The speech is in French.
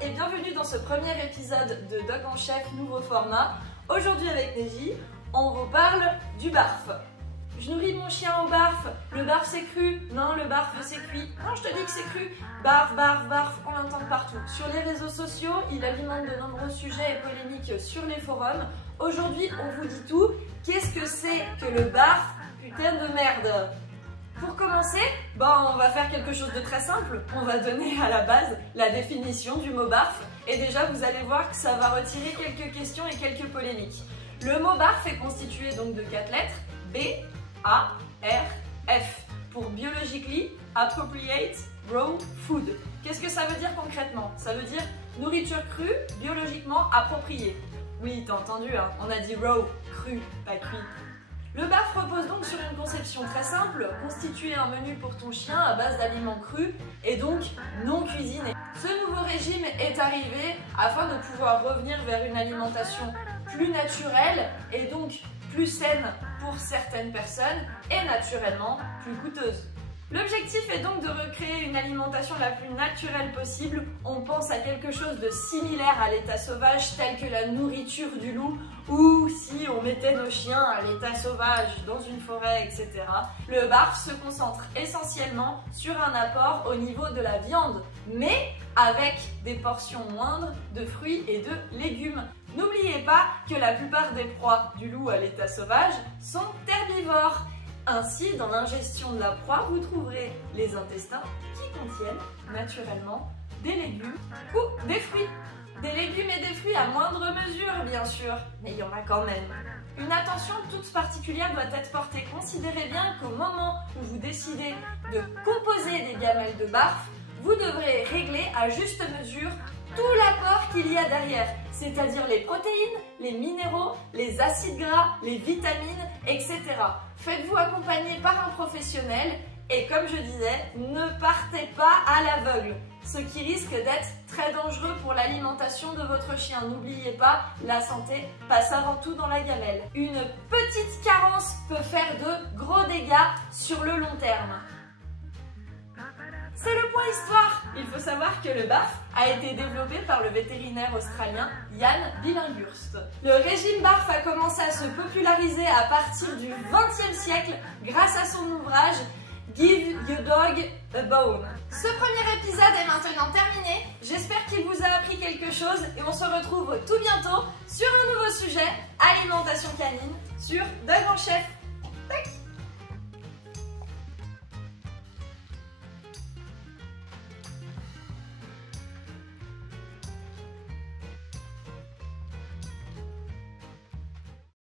et bienvenue dans ce premier épisode de Dog en Chef, nouveau format. Aujourd'hui avec Neji, on vous parle du barf. Je nourris mon chien au barf, le barf c'est cru, non le barf c'est cuit, non je te dis que c'est cru, barf, barf, barf, on l'entend partout. Sur les réseaux sociaux, il alimente de nombreux sujets et polémiques sur les forums. Aujourd'hui on vous dit tout, qu'est-ce que c'est que le barf? Putain de merde! Pour commencer, on va faire quelque chose de très simple. On va donner à la base la définition du mot barf. Et déjà, vous allez voir que ça va retirer quelques questions et quelques polémiques. Le mot barf est constitué donc de 4 lettres. B, A, R, F. Pour Biologically Appropriate Raw Food. Qu'est-ce que ça veut dire concrètement? Ça veut dire nourriture crue, biologiquement appropriée. Oui, t'as entendu, hein, on a dit raw, cru, pas cuit. Le barf repose donc sur une conception très simple, constituer un menu pour ton chien à base d'aliments crus et donc non cuisinés. Ce nouveau régime est arrivé afin de pouvoir revenir vers une alimentation plus naturelle et donc plus saine pour certaines personnes et naturellement plus coûteuse. L'objectif est donc de recréer une alimentation la plus naturelle possible. On pense à quelque chose de similaire à l'état sauvage, tel que la nourriture du loup, ou si on mettait nos chiens à l'état sauvage dans une forêt, etc. Le barf se concentre essentiellement sur un apport au niveau de la viande, mais avec des portions moindres de fruits et de légumes. N'oubliez pas que la plupart des proies du loup à l'état sauvage sont herbivores. Ainsi, dans l'ingestion de la proie, vous trouverez les intestins qui contiennent naturellement des légumes ou des fruits. Des légumes et des fruits à moindre mesure, bien sûr, mais il y en a quand même. Une attention toute particulière doit être portée. Considérez bien qu'au moment où vous décidez de composer des gamelles de barf, vous devrez régler à juste mesure tout l'apport qu'il y a derrière, c'est-à-dire les protéines, les minéraux, les acides gras, les vitamines, etc. Faites-vous accompagner par un professionnel et comme je disais, ne partez pas à l'aveugle, ce qui risque d'être très dangereux pour l'alimentation de votre chien. N'oubliez pas, la santé passe avant tout dans la gamelle. Une petite carence peut faire de gros dégâts sur le long terme. C'est le point histoire. Il faut savoir que le barf a été développé par le vétérinaire australien Jan Billinghurst. Le régime barf a commencé à se populariser à partir du XXe siècle grâce à son ouvrage Give Your Dog a Bone. Ce premier épisode est maintenant terminé. J'espère qu'il vous a appris quelque chose et on se retrouve tout bientôt sur un nouveau sujet, alimentation canine, sur Dog en Chef.